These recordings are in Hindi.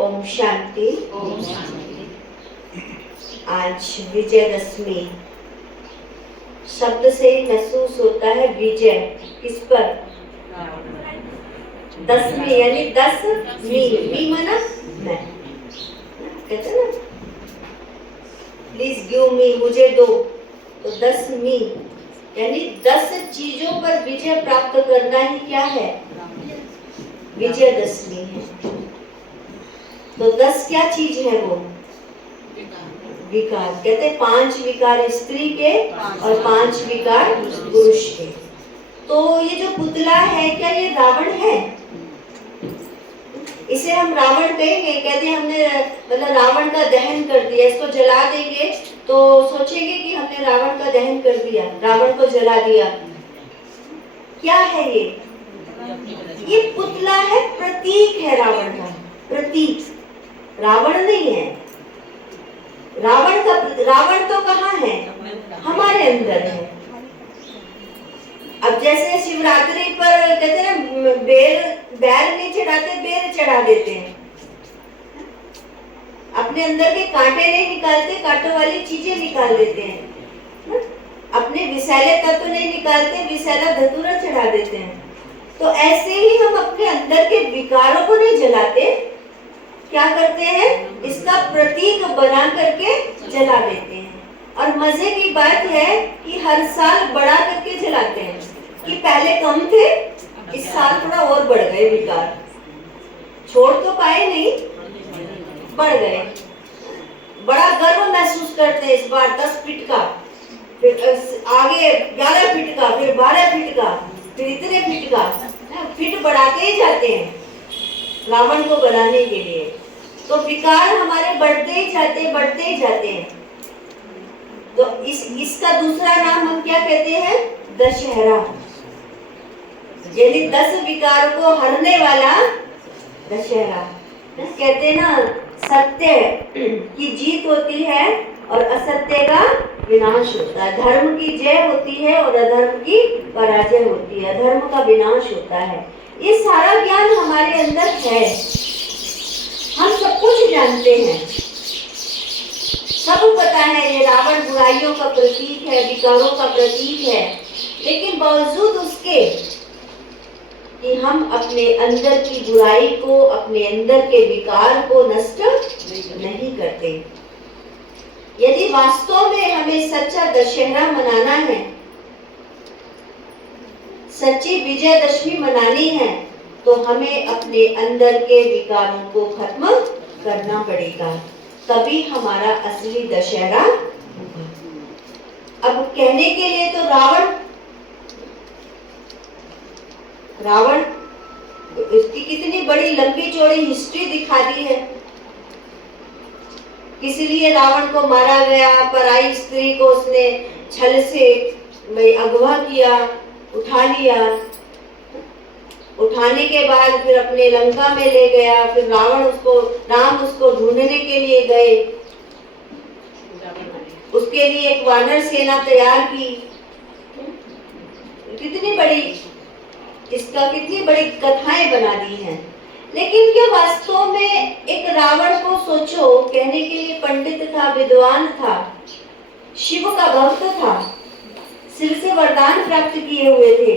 ओम शांति। ओम शांति। आज विजयदशमी शब्द से ही महसूस होता है विजय किस पर? दसवीं यानी 10 मी माना मैं, कहते ना प्लीज गिव मी, मुझे दो, तो 10 मी यानी 10 चीजों पर विजय प्राप्त करना ही क्या है? विजयदशमी है। तो 10 क्या चीज है वो? विकार। कहते 5 विकार स्त्री के और 5 विकार पुरुष के। तो ये जो पुतला है क्या ये रावण है? इसे हम रावण कहेंगे? कहते हमने मतलब रावण का दहन कर दिया, इसको जला देंगे तो सोचेंगे कि हमने रावण का दहन कर दिया, रावण को जला दिया। क्या है ये? ये पुतला है, प्रतीक है रावण का, प्रतीक। रावण नहीं है। रावण तो कहाँ है? हमारे अंदर है। अब जैसे शिवरात्रि पर कहते हैं बैल नहीं चढ़ाते, बेर चढ़ा देते हैं। अपने अंदर के कांटे नहीं निकालते, कांटों वाली चीजें निकाल देते हैं। अपने विषैले तत्व नहीं निकालते, विषैला धतूरा चढ़ा देते हैं। तो ऐसे ही हम अपने अंदर के विकारों को नहीं जलाते, क्या करते हैं? इसका प्रतीक बना करके जला देते हैं। और मजे की बात है कि हर साल बढ़ा करके जलाते हैं कि पहले कम थे, इस साल थोड़ा और बढ़ गए विकार। छोड़ तो पाए नहीं, बढ़ गए। बड़ा गर्व महसूस करते हैं इस बार 10 फीट का, फिर आगे 11 फीट का, फिर 12 फीट का, फिर इतने फीट का, फीट बढ़ाते ही जाते हैं रावण को बनाने के लिए। तो विकार हमारे बढ़ते ही जाते हैं। तो इसका दूसरा नाम हम क्या कहते हैं? दशहरा। यानी 10 विकार को हरने वाला दशहरा। कहते ना सत्य की जीत होती है और असत्य का विनाश होता है। धर्म की जय होती है और अधर्म की पराजय होती है, अधर्म का विनाश होता है। ये सारा ज्ञान हमारे अंदर है, हम सब कुछ जानते हैं, सब पता है। ये रावण बुराइयों का प्रतीक है, विकारों का प्रतीक है, लेकिन बावजूद उसके कि हम अपने अंदर की बुराई को, अपने अंदर के विकार को नष्ट नहीं करते। यदि वास्तव में हमें सच्चा दशहरा मनाना है, सच्ची विजयदशमी मनानी है, तो हमें अपने अंदर के विकारों को खत्म करना पड़ेगा, तभी हमारा असली दशहरा होगा। अब कहने के लिए तो रावण इसकी कितनी बड़ी लंबी चौड़ी हिस्ट्री दिखा दी है। किस लिए रावण को मारा गया? पराई स्त्री को उसने छल से अगवा किया, उठा लिया। उठाने के बाद फिर अपने लंका में ले गया, फिर राम उसको ढूंढने के लिए गए, उसके लिए एक वानर सेना तैयार की। कितनी बड़ी कथाएं बना दी हैं। लेकिन क्या वास्तव में एक रावण को सोचो, कहने के लिए पंडित था, विद्वान था, शिव का भक्त था, शिव से वरदान प्राप्त किए हुए थे,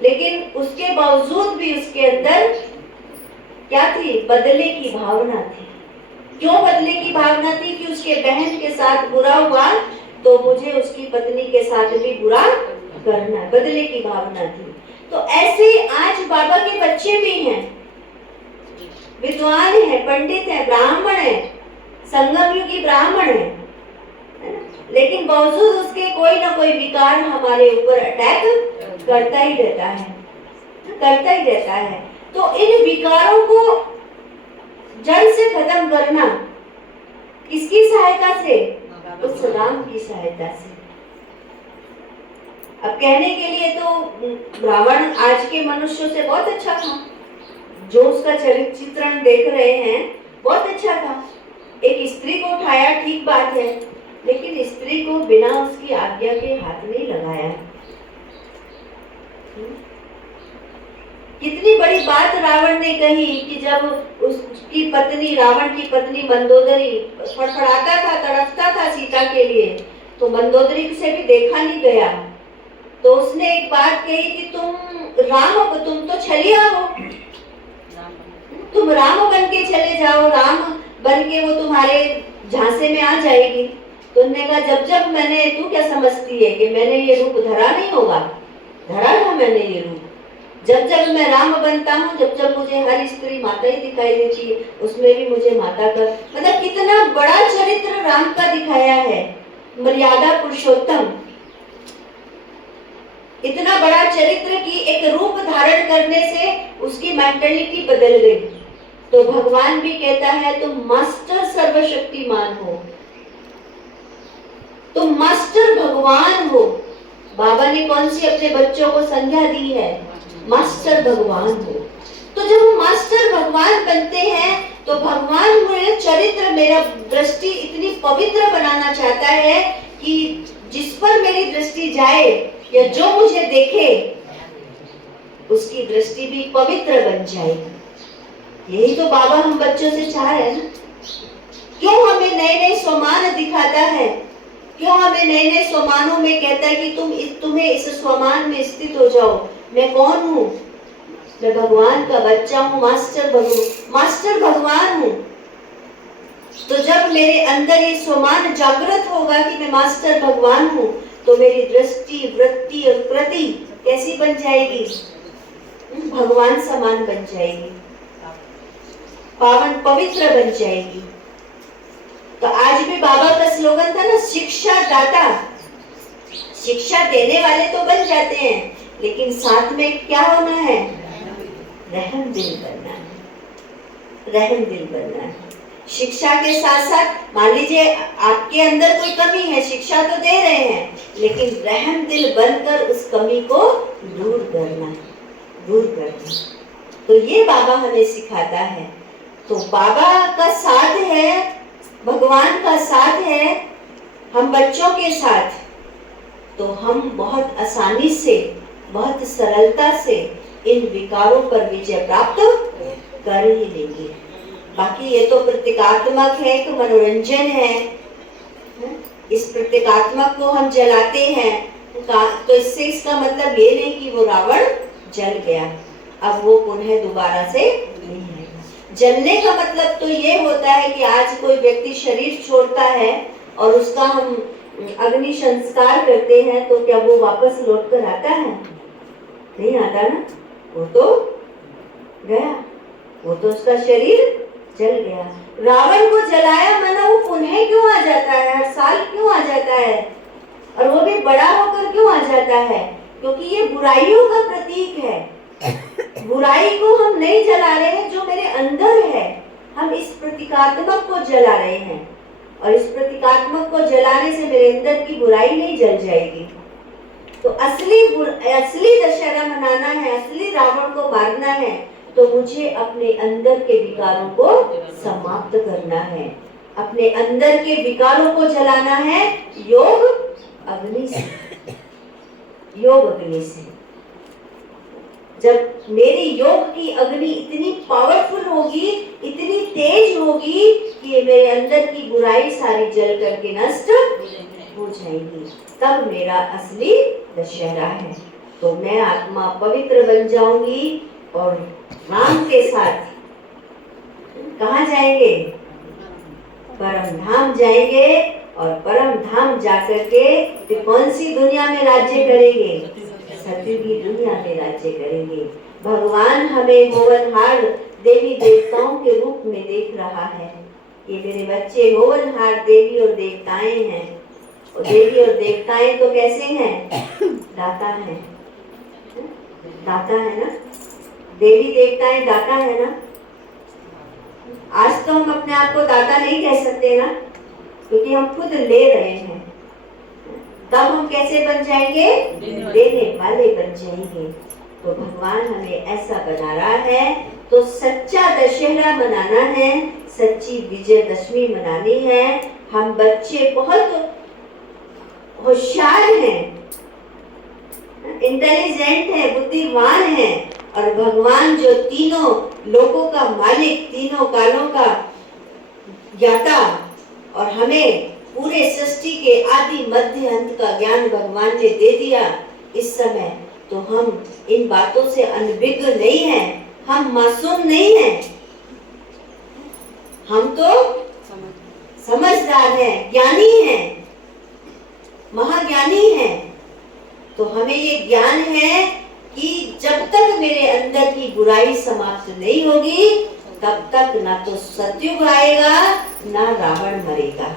लेकिन उसके बावजूद भी उसके अंदर क्या थी? बदले की भावना थी। क्यों बदले की भावना थी? कि उसके बहन के साथ बुरा हुआ तो मुझे उसकी पत्नी के साथ भी बुरा करना, बदले की भावना थी। तो ऐसे आज बाबा के बच्चे भी हैं, विद्वान हैं, पंडित हैं, ब्राह्मण हैं, संगम युगी ब्राह्मण हैं, लेकिन बावजूद उसके कोई ना कोई विकार हमारे ऊपर अटैक करता ही रहता है। तो इन विकारों को जड़ से खत्म करना किसकी सहायता से? उस राम की सहायता से। अब कहने के लिए तो रावण आज के मनुष्यों से बहुत अच्छा था, जो उसका चरित्र चित्रण देख रहे हैं बहुत अच्छा था। एक स्त्री को उठाया, ठीक बात है, लेकिन स्त्री को बिना उसकी आज्ञा के हाथ नहीं लगाया। कितनी बड़ी बात रावण ने कही कि जब उसकी पत्नी, रावण की पत्नी मंदोदरी फड़फड़ाता था, तड़पता था सीता के लिए, तो मंदोदरी से भी देखा नहीं गया। तो उसने एक बात कही कि तुम राम हो, तुम तो छलिया हो, तुम राम बन के चले जाओ, राम बन के वो तुम्हारे झांसे में आ जाएगी। तो उन्होंने कहा जब जब मैंने, तू क्या समझती है कि मैंने ये रूप धरा नहीं होगा? धरा था मैंने ये रूप। जब जब मैं राम बनता हूँ, जब जब मुझे हर स्त्री माता ही दिखाई देती है, उसमें भी मुझे माता का, मतलब कितना बड़ा चरित्र राम का दिखाया है। मर्यादा पुरुषोत्तम, इतना बड़ा चरित्र की एक रूप धारण करने से उसकी मेंटालिटी बदल गई। तो भगवान भी कहता है तुम मास्टर सर्वशक्तिमान हो, तुम मास्टर भगवान हो। बाबा ने कौन सी अपने बच्चों को संज्ञा दी है? मास्टर भगवान हो। तो जब हम मास्टर भगवान बनते हैं तो भगवान मेरे चरित्र, मेरा दृष्टि इतनी पवित्र बनाना चाहता है कि जिस पर मेरी दृष्टि जाए या जो मुझे देखे उसकी दृष्टि भी पवित्र बन जाएगी। यही तो बाबा हम बच्चों से चाह रहे हैं ना। क्यों हमें नए नए स्वमान दिखाता है? क्यों हमें नए नए स्वमानों में कहता है कि तुम्हें इस स्वमान में स्थित हो जाओ। मैं कौन हूँ? मैं भगवान का बच्चा हूँ, मास्टर भगवान हूँ। तो जब मेरे अंदर ये स्वमान जागृत होगा कि मैं मास्टर भगवान हूँ, तो मेरी दृष्टि, वृत्ति और कृति कैसी बन जाएगी? भगवान समान बन जाएगी, पावन पवित्र बन जाएगी। तो आज भी बाबा का स्लोगन था ना, शिक्षा दाता। शिक्षा देने वाले तो बन जाते हैं, लेकिन साथ में क्या होना है? रहम दिल बनना है, रहम दिल बनना है। शिक्षा के साथ साथ मान लीजिए आपके अंदर कोई कमी है, शिक्षा तो दे रहे हैं, लेकिन रहम दिल बनकर उस कमी को दूर करना है, दूर करना। तो ये बाबा हमें सिखाता है। तो बाबा का साथ है, भगवान का साथ है हम बच्चों के साथ, तो हम बहुत आसानी से, बहुत सरलता से इन विकारों पर विजय प्राप्त कर ही लेंगे। बाकी ये तो प्रतीकात्मक है, एक मनोरंजन है। इस प्रतीकात्मक को हम जलाते हैं तो इससे इसका मतलब ये नहीं कि वो रावण जल गया, अब वो पुनः दोबारा से नहीं आएगा। जलने का मतलब तो ये होता है कि आज कोई व्यक्ति शरीर छोड़ता है और उसका हम अग्नि संस्कार करते हैं, तो क्या वो वापस लौट कर आता है? नहीं आता ना, वो तो गया, वो तो उसका शरीर जल गया। रावण को जलाया माना वो पुनः क्यों आ जाता है? हर साल क्यों आ जाता है? और वो भी बड़ा होकर क्यों आ जाता है? क्योंकि ये बुराइयों का प्रतीक है। बुराई को हम नहीं जला रहे हैं, जो मेरे अंदर है, हम इस प्रतीकात्मक को जला रहे हैं। और इस प्रतीकात्मक को जलाने से मेरे अंदर की बुराई नहीं जल जाएगी। तो असली दशहरा मनाना है, असली रावण को मारना है, तो मुझे अपने अंदर के विकारों को समाप्त करना है, अपने अंदर के विकारों को जलाना है योग अग्नि से। योग अग्नि से जब मेरी योग की अग्नि इतनी पावरफुल होगी, इतनी तेज होगी कि मेरे अंदर की बुराई सारी जल करके नष्ट हो जाएगी, तब मेरा असली दशहरा है। तो मैं आत्मा पवित्र बन जाऊंगी और राम के साथ कहाँ जाएंगे? परम धाम जाएंगे। और परम धाम जाकर के फिर कौन सी दुनिया में राज्य करेंगे? सत्य की दुनिया में राज्य करेंगे। भगवान हमें होवनहार देवी देवताओं के रूप में देख रहा है। ये मेरे बच्चे होवनहार देवी और देवताएं हैं। और देवी और देवताएं तो कैसे हैं? दाता हैं, दाता है ना। देवी देवताएं दाता है ना। आज तो हम अपने आप को दाता नहीं कह सकते ना, क्योंकि हम खुद ले रहे हैं। तब हम कैसे बन जाएंगे? देने वाले बन जाएंगे। तो भगवान हमें ऐसा बना रहा है। तो सच्चा दशहरा मनाना है, सच्ची विजयदशमी मनानी है। हम बच्चे बहुत होशियार हैं, इंटेलिजेंट हैं, बुद्धिमान हैं, और भगवान जो तीनों लोकों का मालिक, तीनों कालों का ज्ञाता, और हमें पूरे सृष्टि के आदि मध्य अंत का ज्ञान भगवान ने दे दिया इस समय, तो हम इन बातों से अनभिज्ञ नहीं हैं, हम मासूम नहीं हैं, हम तो समझदार हैं, ज्ञानी हैं, महाज्ञानी हैं। तो हमें ये ज्ञान है कि जब तक मेरे अंदर की बुराई समाप्त नहीं होगी तब तक ना तो सतयुग आएगा ना रावण मरेगा,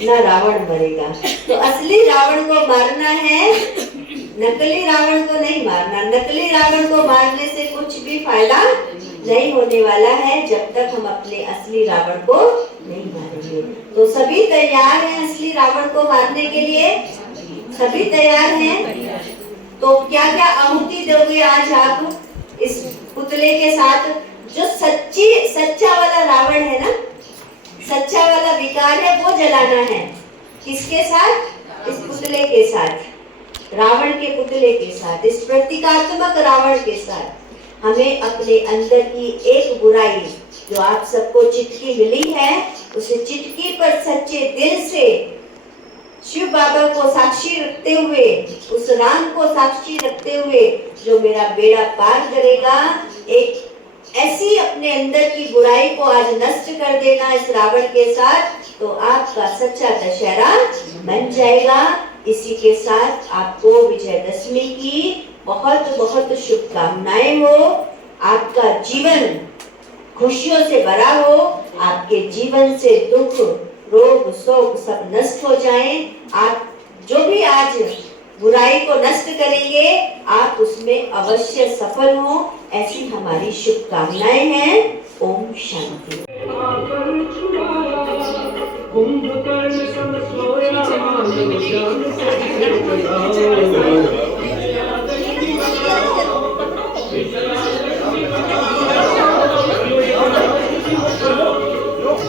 ना रावण मरेगा। तो असली रावण को मारना है, नकली रावण को नहीं मारना। नकली रावण को मारने से कुछ भी फायदा नहीं होने वाला है जब तक हम अपने असली रावण को नहीं मारेंगे। तो सभी तैयार हैं असली रावण को मारने के लिए? सभी तैयार हैं? तो क्या क्या आहुति दोगे आज आप इस पुतले के साथ? जो सच्चा वाला रावण है ना, सच्चा वाला विकार है, वो जलाना है। किसके साथ? इस पुतले के साथ, रावण के पुतले के साथ, इस प्रतीकात्मक रावण के साथ। हमें अपने अंदर की एक बुराई जो आप सबको चिटकी मिली है, उसे चिटकी पर सच्चे दिल से शिव बाबा को साक्षी रखते हुए, उस राम को साक्षी रखते हुए जो मेरा बेड़ा पार करेगा, एक ऐसी अपने अंदर की बुराई को आज नष्ट कर देना इस रावण के साथ, तो आपका सच्चा दशहरा बन जाएगा। इसी के साथ आपको विजयदशमी की बहुत बहुत शुभकामनाएं हो। आपका जीवन खुशियों से भरा हो, आपके जीवन से दुख, रोग, शोक सब नष्ट हो जाएं। आप जो भी आज बुराई को नष्ट करेंगे, आप उसमें अवश्य सफल हो, ऐसी हमारी शुभकामनाएं हैं। ओम शांति।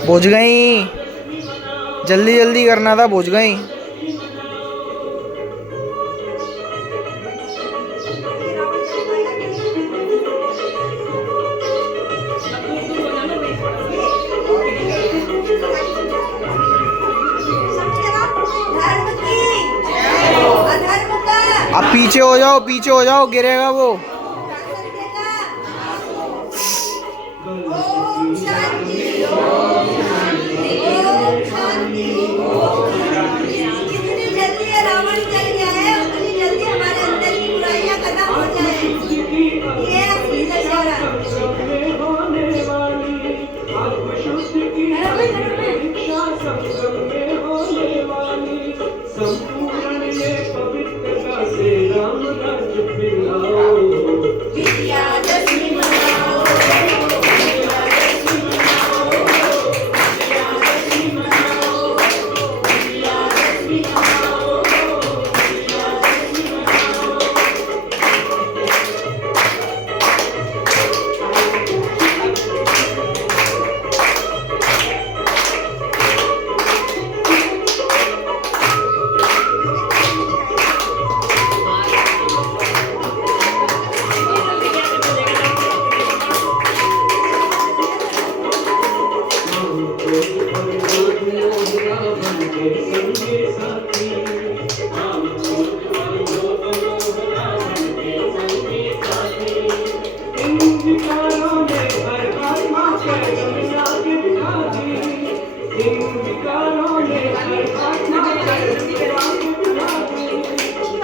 बुझ गई, जल्दी जल्दी करना था, बुझ गई। अब पीछे हो जाओ, पीछे हो जाओ, गिरेगा वो।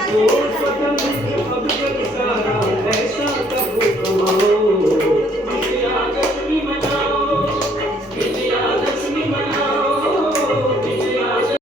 Oh